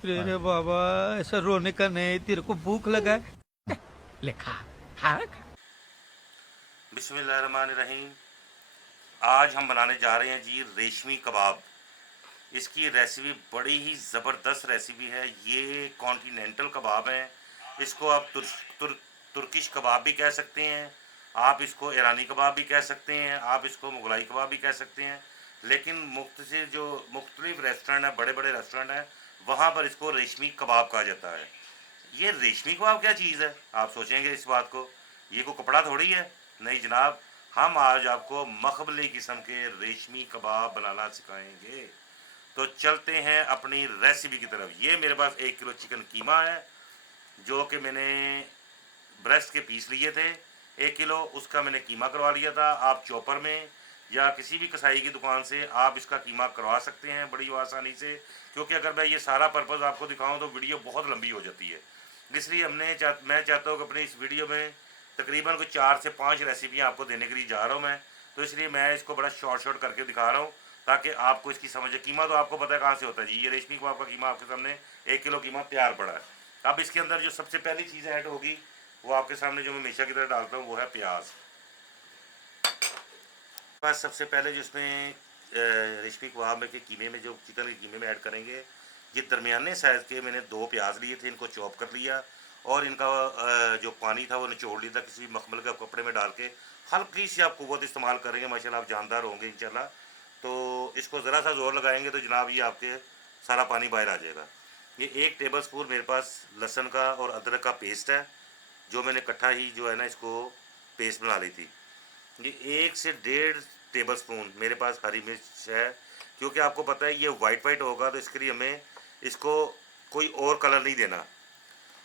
रे रे बाबा, ऐसा रोने का नहीं, तेरे को भूख लगा है, ले खा खा खा। बिस्मिल्लाहिर्रहमानिर्रहीम। आज हम बनाने जा रहे हैं जी रेशमी कबाब। इसकी रेसिपी बड़ी ही ज़बरदस्त रेसिपी है। ये कॉन्टिनेंटल कबाब है। इसको आप तुर्किश कबाब भी कह सकते हैं, आप इसको ईरानी कबाब भी कह सकते हैं, आप इसको मुगलाई कबाब भी कह सकते हैं। लेकिन मुख्तलिफ रेस्टोरेंट हैं, बड़े बड़े रेस्टोरेंट हैं, वहाँ पर इसको रेशमी कबाब कहा जाता है। ये रेशमी कबाब क्या चीज़ है, आप सोचेंगे इस बात को, ये कोई कपड़ा थोड़ी है। नहीं जनाब, हम आज आपको मखमली किस्म के रेशमी कबाब बनाना सिखाएंगे। तो चलते हैं अपनी रेसिपी की तरफ। ये मेरे पास 1 किलो चिकन कीमा है, जो कि मैंने ब्रेस्ट के पीस लिए थे। 1 किलो उसका मैंने कीमा करवा लिया था। आप चॉपर में या किसी भी कसाई की दुकान से आप इसका कीमा करवा सकते हैं बड़ी आसानी से, क्योंकि अगर मैं ये सारा पर्पज़ आपको दिखाऊं तो वीडियो बहुत लंबी हो जाती है। इसलिए मैं चाहता हूँ कि अपनी इस वीडियो में तकरीबन कोई 4 से 5 रेसिपियाँ आपको देने के लिए जा रहा हूँ मैं। तो इसलिए मैं इसको बड़ा शॉर्ट करके दिखा रहा हूँ, ताकि आपको इसकी समझ। कीमा तो आपको पता है कहाँ से होता है जी, ये रेशमी कबाब का कीमा आपके सामने 1 किलो कीमा तैयार पड़ा है। अब इसके अंदर जो सबसे पहली चीज़ ऐड होगी वो आपके सामने, जो मैं हमेशा की तरह डालता हूँ, वो है प्याज। बस सबसे पहले जो इसमें रेशमी कबाब में के कीमे में, जो चिकन के कीमे में ऐड करेंगे, ये दरमियाने साइज़ के मैंने 2 प्याज लिए थे, इनको चॉप कर लिया और इनका जो पानी था वो निचोड़ लिया था किसी मखमल के कपड़े में डाल के। हल्की सी आप कुव्वत इस्तेमाल करेंगे, माशाल्लाह आप जानदार होंगे इंशाल्लाह। तो इसको ज़रा सा ज़ोर लगाएंगे तो जनाब ये आपके सारा पानी बाहर आ जाएगा। ये 1 टेबल स्पून मेरे पास लहसुन का और अदरक का पेस्ट है, जो मैंने इकट्ठा ही जो है ना इसको पेस्ट बना ली थी। ये 1 से 1.5 टेबल स्पून मेरे पास हरी मिर्च है, क्योंकि आपको पता है ये वाइट वाइट होगा, तो इसके लिए हमें इसको कोई और कलर नहीं देना।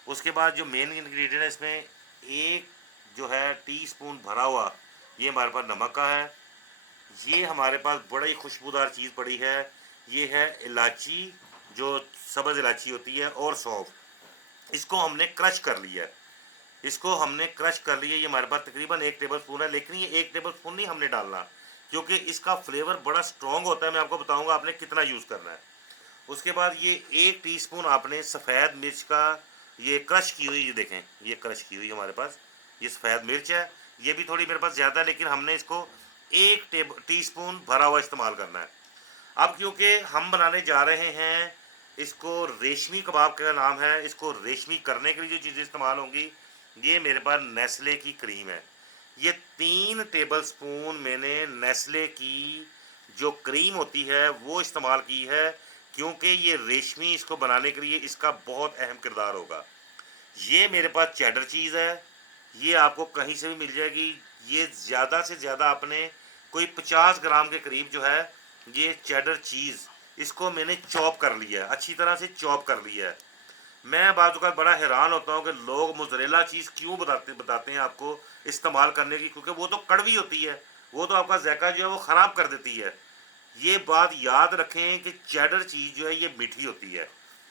उसके बाद जो मेन इंग्रेडिएंट है इसमें, एक जो है टीस्पून भरा हुआ, ये हमारे पास नमक का है। ये हमारे पास बड़ी खुशबूदार चीज़ पड़ी है, ये है इलायची, जो सब्ज़ इलायची होती है, और सौंफ। इसको हमने क्रश कर लिया है। ये हमारे पास तकरीबन 1 टेबल स्पून है, लेकिन ये 1 टेबल स्पून नहीं हमने डालना, क्योंकि इसका फ्लेवर बड़ा स्ट्रॉन्ग होता है। मैं आपको बताऊंगा आपने कितना यूज़ करना है। उसके बाद ये 1 टीस्पून आपने सफ़ेद मिर्च का, ये क्रश की हुई, ये देखें ये क्रश की हुई हमारे पास ये सफ़ेद मिर्च है। ये भी थोड़ी मेरे पास ज़्यादा है, लेकिन हमने इसको 1 टीस्पून भरा हुआ इस्तेमाल करना है। अब क्योंकि हम बनाने जा रहे हैं, इसको रेशमी कबाब का नाम है, इसको रेशमी करने के लिए जो चीज़ें इस्तेमाल होंगी, ये मेरे पास नेस्ले की क्रीम है। ये 3 टेबल स्पून मैंने नेस्ले की जो क्रीम होती है वो इस्तेमाल की है, क्योंकि ये रेशमी इसको बनाने के लिए इसका बहुत अहम किरदार होगा। ये मेरे पास चेडर चीज़ है, ये आपको कहीं से भी मिल जाएगी। ये ज़्यादा से ज़्यादा आपने कोई 50 ग्राम के करीब जो है, ये चेडर चीज़, इसको मैंने चॉप कर लिया है, अच्छी तरह से चॉप कर लिया है। मैं बाज़ औक़ात बड़ा हैरान होता हूँ कि लोग मोज़रेला चीज़ क्यों बताते हैं आपको इस्तेमाल करने की, क्योंकि वो तो कड़वी होती है, वो तो आपका ज़ायक़ा जो है वो ख़राब कर देती है। ये बात याद रखें कि चेडर चीज़ जो है ये मीठी होती है,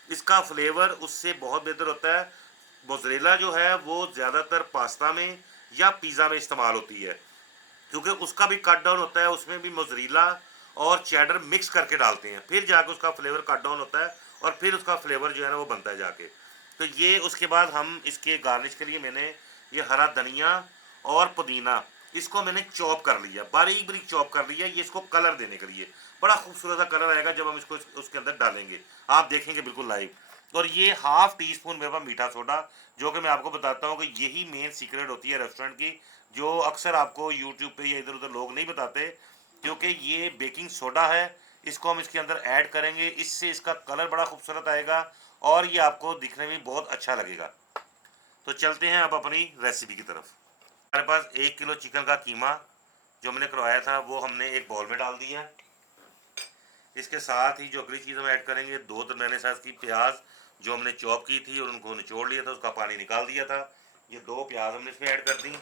इसका फ्लेवर उससे बहुत बेहतर होता है। मोज़रेला जो है वो ज़्यादातर पास्ता में या पिज़्ज़ा में इस्तेमाल होती है, क्योंकि उसका भी कट डाउन होता है, उसमें भी मोज़रेला और चेडर मिक्स करके डालते हैं, फिर जाके उसका फ्लेवर कट डाउन होता है और फिर उसका फ्लेवर जो है ना वो बनता है जाके। तो ये उसके बाद हम इसके गार्निश के लिए मैंने ये हरा धनिया और पुदीना, इसको मैंने चॉप कर लिया, बारीक बारीक चॉप कर लिया, ये इसको कलर देने के लिए। बड़ा खूबसूरत सा कलर आएगा जब हम इसको उसके अंदर डालेंगे, आप देखेंगे बिल्कुल लाइव। और ये ½ टीस्पून मेरे पास मीठा सोडा, जो कि मैं आपको बताता हूँ कि यही मेन सीक्रेट होती है रेस्टोरेंट की, जो अक्सर आपको यूट्यूब पे या इधर उधर लोग नहीं बताते, क्योंकि ये बेकिंग सोडा है। इसको हम इसके अंदर ऐड करेंगे, इससे इसका कलर बड़ा खूबसूरत आएगा और ये आपको दिखने में बहुत अच्छा लगेगा। तो चलते हैं अब अपनी रेसिपी की तरफ। हमारे पास 1 किलो चिकन का कीमा जो मैंने करवाया था वो हमने एक बाउल में डाल दिया। इसके साथ ही जो अगली चीज़ हम ऐड करेंगे, 2 दरमियाने साइज़ की प्याज जो हमने चॉप की थी और उनको निचोड़ लिया था, उसका पानी निकाल दिया था। ये 2 प्याज हमने इसमें ऐड कर दी।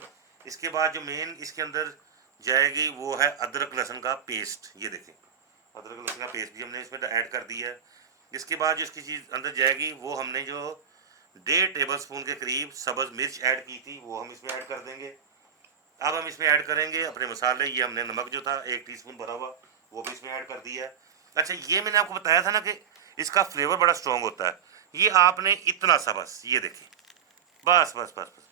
इसके बाद जो मेन इसके अंदर जाएगी वो है अदरक लहसुन का पेस्ट। ये देखें, अदरक लहसुन का पेस्ट भी हमने इसमें ऐड कर दिया है। इसके बाद जो इसकी चीज़ अंदर जाएगी वो हमने जो 1.5 टेबल स्पून के करीब सब्ज़ मिर्च ऐड की थी वो हम इसमें ऐड कर देंगे। अब हम इसमें ऐड करेंगे अपने मसाले। ये हमने नमक जो था 1 टीस्पून भरा हुआ वो भी इसमें ऐड कर दिया है। अच्छा, ये मैंने आपको बताया था ना कि इसका फ्लेवर बड़ा स्ट्रॉन्ग होता है। ये आपने इतना सा बस ये देखिए, बस बस बस बस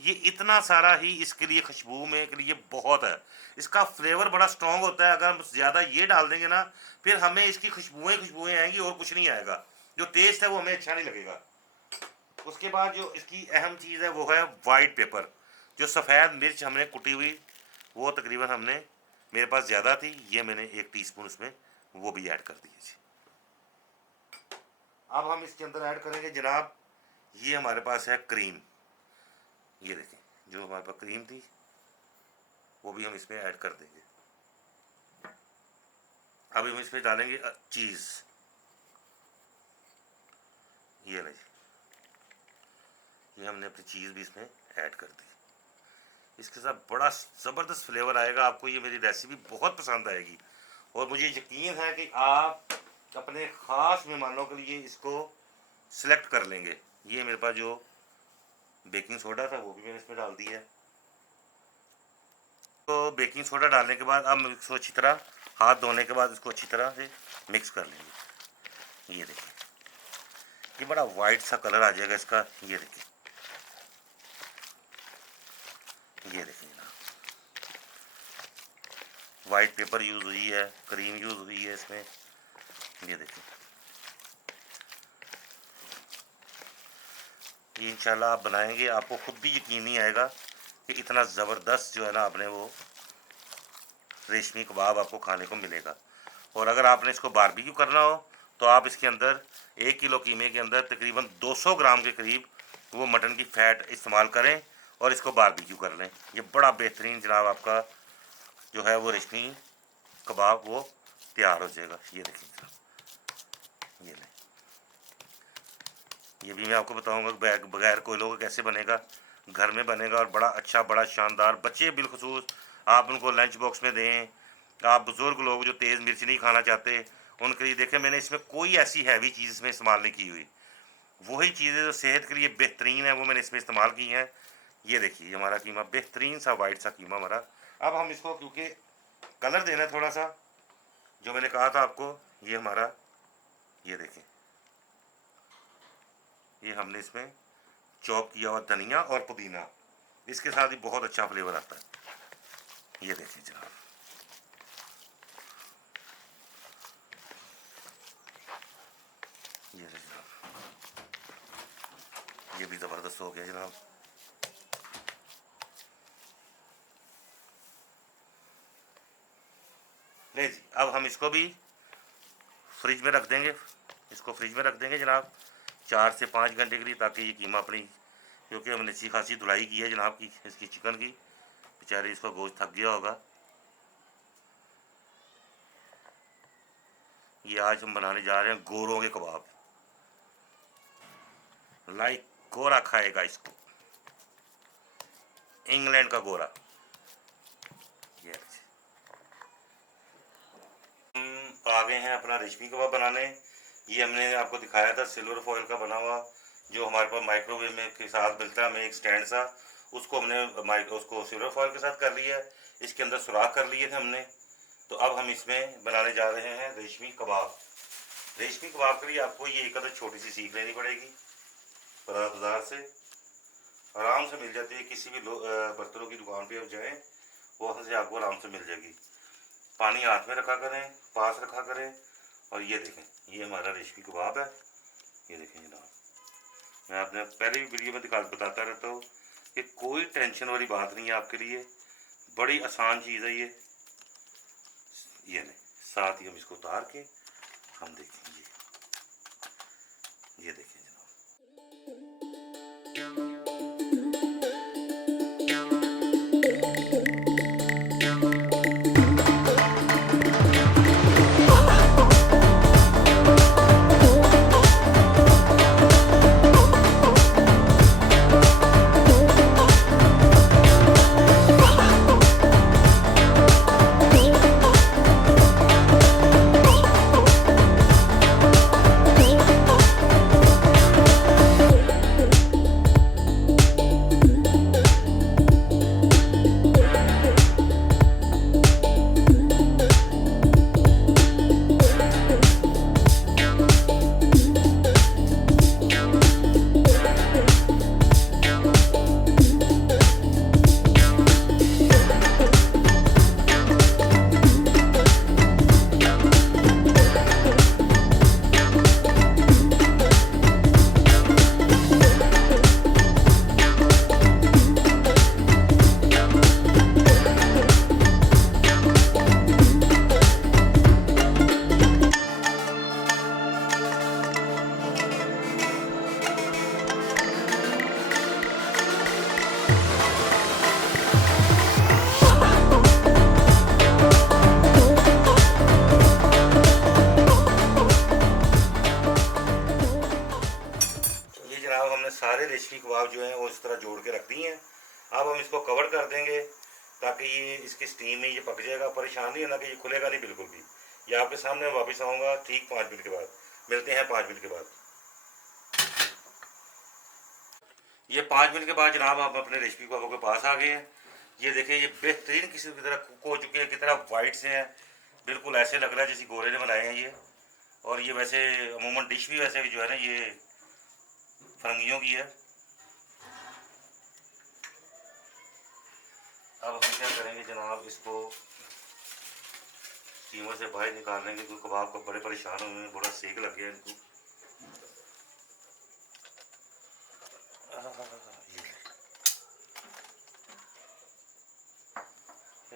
ये इतना सारा ही इसके लिए, खुशबू में के लिए बहुत है। इसका फ्लेवर बड़ा स्ट्रॉन्ग होता है। अगर हम ज़्यादा ये डाल देंगे ना, फिर हमें इसकी खुशबुएं आएंगी और कुछ नहीं आएगा। जो टेस्ट है वो हमें अच्छा नहीं लगेगा। उसके बाद जो इसकी अहम चीज़ है वो है वाइट पेपर। जो सफ़ेद मिर्च हमने कुटी हुई, वो तकरीबन हमने, मेरे पास ज़्यादा थी, ये मैंने 1 टीस्पून उसमें वो भी ऐड कर दी जी। अब हम इसके अंदर ऐड करेंगे जनाब, ये हमारे पास है क्रीम। ये देखें, जो हमारे पास क्रीम थी वो भी हम इसमें ऐड कर देंगे। अब हम इसमें डालेंगे चीज़। ये लीजिए, ये हमने अपनी चीज़ भी इसमें ऐड कर दी। इसके साथ बड़ा ज़बरदस्त फ्लेवर आएगा। आपको ये मेरी रेसिपी बहुत पसंद आएगी और मुझे यकीन है कि आप अपने ख़ास मेहमानों के लिए इसको सिलेक्ट कर लेंगे। ये मेरे पास जो बेकिंग सोडा था वो भी मैंने इसमें डाल दिया है। तो बेकिंग सोडा डालने के बाद अब इसको अच्छी तरह, हाथ धोने के बाद इसको अच्छी तरह से मिक्स कर लेंगे। ये देखिए, ये बड़ा वाइट सा कलर आ जाएगा इसका। ये देखिए, ये देखिए ना, वाइट पेपर यूज़ हुई है, क्रीम यूज़ हुई है इसमें। ये देखिए, ये इंशाल्लाह आप बनाएंगे, आपको खुद भी यकीन नहीं आएगा कि इतना ज़बरदस्त जो है ना, आपने वो रेशमी कबाब आपको खाने को मिलेगा। और अगर आपने इसको बारबेक्यू करना हो तो आप इसके अंदर 1 किलो कीमे के अंदर तकरीबन 200 ग्राम के करीब वो मटन की फ़ैट इस्तेमाल करें और इसको बारबेक्यू कर लें। ये बड़ा बेहतरीन जनाब आपका जो है वो रेशमी कबाब वो तैयार हो जाएगा। ये देखिए जनाब, ये लें, ये भी मैं आपको बताऊंगा बगैर कोयलों का कैसे बनेगा, घर में बनेगा और बड़ा अच्छा, बड़ा शानदार। बच्चे बिलखसूस आप उनको लंच बॉक्स में दें। आप बुज़ुर्ग लोग जो तेज़ मिर्च नहीं खाना चाहते उनके लिए देखें, मैंने इसमें कोई ऐसी हैवी चीज़ इसमें इस्तेमाल नहीं की हुई। वही चीज़ें जो सेहत के लिए बेहतरीन है वो मैंने इसमें इस्तेमाल की हैं। ये देखिए, हमारा कीमा बेहतरीन सा वाइट सा कीमा हमारा। अब हम इसको, क्योंकि कलर देना है थोड़ा सा, जो मैंने कहा था आपको, ये हमारा, ये देखिए, ये हमने इसमें चॉप किया हुआ धनिया और पुदीना, इसके साथ ही बहुत अच्छा फ्लेवर आता है। ये देखिए जनाब, ये जनाब, ये भी ज़बरदस्त हो गया जनाब। ले जी, अब हम इसको भी फ्रिज में रख देंगे। इसको फ्रिज में रख देंगे जनाब 4 से 5 घंटे के लिए, ताकि ये कीमा अपनी, क्योंकि हमने अच्छी खासी धुलाई की है जनाब की इसकी चिकन की, बेचारे इसका गोश्त थक गया होगा। ये आज हम बनाने जा रहे हैं गोरों के कबाब। लाइक गोरा खाएगा इसको, इंग्लैंड का गोरा। ये हम आ गए हैं अपना रेशमी कबाब बनाने। ये हमने आपको दिखाया था सिल्वर फॉइल का बना हुआ, जो हमारे पास माइक्रोवेव में के साथ मिलता है, हमें एक स्टैंड सा, उसको हमने उसको सिल्वर फॉइल के साथ कर लिया है। इसके अंदर सुराख कर लिए थे हमने। तो अब हम इसमें बनाने जा रहे हैं रेशमी कबाब। रेशमी कबाब के लिए आपको ये एक अदर छोटी सी सीख लेनी पड़ेगी। बाज़ार से आराम से मिल जाती है, किसी भी बर्तनों की दुकान पे आप जाएँ, वहाँ से आपको आराम से मिल जाएगी। पानी हाथ में रखा करें, पास रखा करें। और ये देखें, ये हमारा रेशमी कबाब है। ये देखें जनाब, मैं आपने पहले भी वीडियो में बताता रहता हूँ कि कोई टेंशन वाली बात नहीं है आपके लिए, बड़ी आसान चीज़ है ये। नहीं, साथ ही हम इसको उतार के हम देखेंगे। ये देखें जनाब, सारे रेशमी कबाब जो हैं वो इस तरह जोड़ के रख दिए हैं। अब हम इसको कवर कर देंगे ताकि ये इसकी स्टीम में ये पक जाएगा। परेशान नहीं होना कि ये खुलेगा नहीं बिल्कुल भी। ये आपके सामने वापस आऊँगा ठीक 5 मिनट के बाद। मिलते हैं 5 मिनट के बाद। ये 5 मिनट के बाद जनाब आप अपने रेशमी कबाबों के पास आ गए हैं। ये देखिए ये बेहतरीन किस्म की तरह कुक हो चुके हैं, कितना वाइट से हैं, बिल्कुल ऐसे लग रहा है जैसे गोरे ने बनाए हैं ये। और ये वैसे अमूमन डिश भी वैसे जो है ना ये फरंगियों की है। अब हम क्या करेंगे जनाब, इसको स्टीमर से बाहर निकाल लेंगे क्योंकि कबाब को बड़े परेशान होंगे, बड़ा सेक लग गया इनको।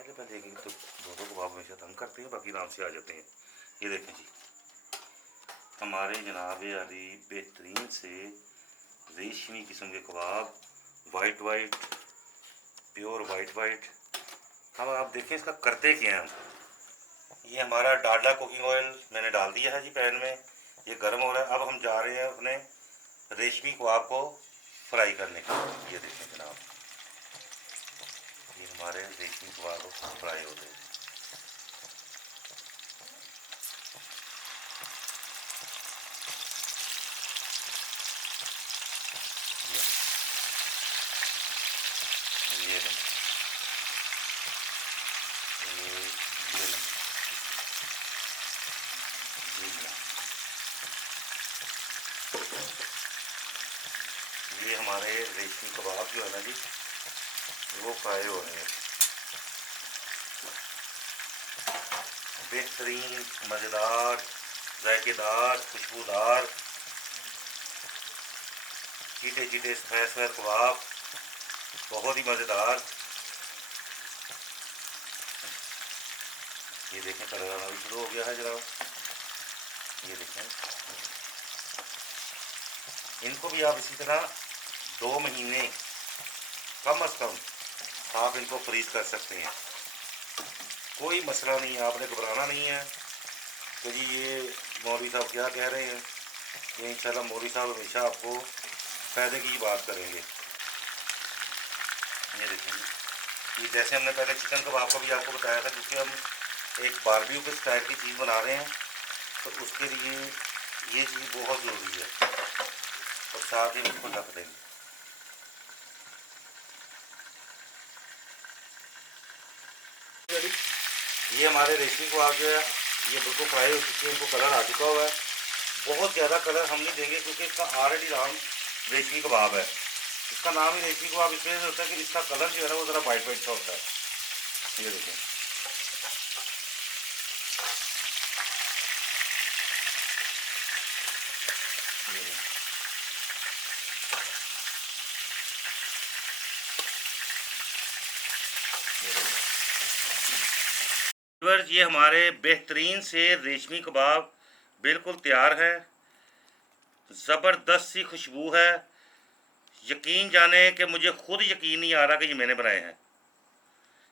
पहले तो दो कबाब हमेशा तंग करते हैं, बाकी आराम से आ जाते हैं। ये देखें जी हमारे जनाब अली बेहतरीन से रेशमी किस्म के कबाब, वाइट वाइट, प्योर वाइट। अब आप देखें इसका करते क्या हैं हम। ये हमारा डालडा कुकिंग ऑयल मैंने डाल दिया है जी पैन में, ये गर्म हो रहा है। अब हम जा रहे हैं अपने रेशमी कबाब को फ्राई करने के लिए। ये देखें जनाब ये हमारे रेशमी कबाब फ्राई हो रहे हैं। ये हमारे रेशमी कबाब जो है ना जी वो फ्राई हो रहे हैं। बेहतरीन, मज़ेदार, जायकेदार, खुशबूदार, चीटे चीटे सफ़ेद कबाब, बहुत ही मज़ेदार। ये देखें कलर आना भी शुरू हो गया है जनाब। ये देखें इनको भी आप इसी तरह 2 महीने कम अज़ कम आप इनको फ्रीज़ कर सकते हैं, कोई मसला नहीं है। आपने घबराना नहीं है तो जी ये मौलवी साहब क्या कह रहे हैं, ये इंशाल्लाह मौलवी साहब हमेशा आपको फ़ायदे की बात करेंगे। ये देखेंगे ये जैसे हमने पहले चिकन कबाब का भी आपको बताया था, क्योंकि हम एक बारबेक्यू के स्टाइल की चीज़ बना रहे हैं तो उसके लिए ये चीज़ बहुत ज़रूरी है। और साथ ही उसको ढक देंगे। ये हमारे रेशमी कबाब जो है ये बिल्कुल फ्राई हो चुके हैं, इनको कलर आ चुका हुआ है। बहुत ज़्यादा कलर हम नहीं देंगे क्योंकि इसका ऑलरेडी नाम रेशमी कबाब है। इसका नाम ही रेशमी कबाब इसलिए होता है कि इसका कलर जो है ना वो ज़रा वाइट वाइट सा होता है। ये देखें ये हमारे बेहतरीन से रेशमी कबाब बिल्कुल तैयार है। ज़बरदस्त सी खुशबू है। यकीन जाने कि मुझे खुद यकीन नहीं आ रहा कि ये मैंने बनाए हैं।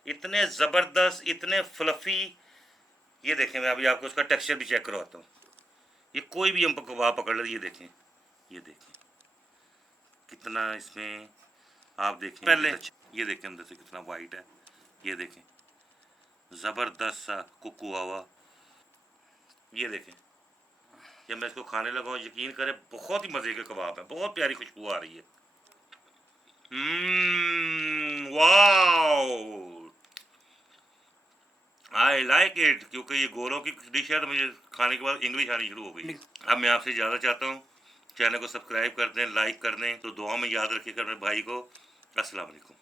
इतने ज़बरदस्त, इतने फ्लफ़ी। ये देखें मैं अभी आपको उसका टेक्सचर भी चेक करवाता हूँ। ये कोई भी हम कबाब पकड़ ले, ये देखें कितना इसमें आप देखें पहले, ये देखें अंदर से कितना वाइट है। ये देखें ज़बरदस्त सा कुक हुआ हुआ। ये देखें जब मैं इसको खाने लगा हूँ यकीन करें बहुत ही मज़े के कबाब है, बहुत प्यारी खुशबू आ रही है। वाओ आई लाइक इट, क्योंकि ये गोरों की डिश है तो मुझे खाने के बाद इंग्लिश आनी शुरू हो गई। अब मैं आपसे ज़्यादा चाहता हूँ चैनल को सब्सक्राइब कर दें, लाइक कर दें, तो दुआ में याद रखिएगा मेरे भाई को। अस्सलाम वालेकुम।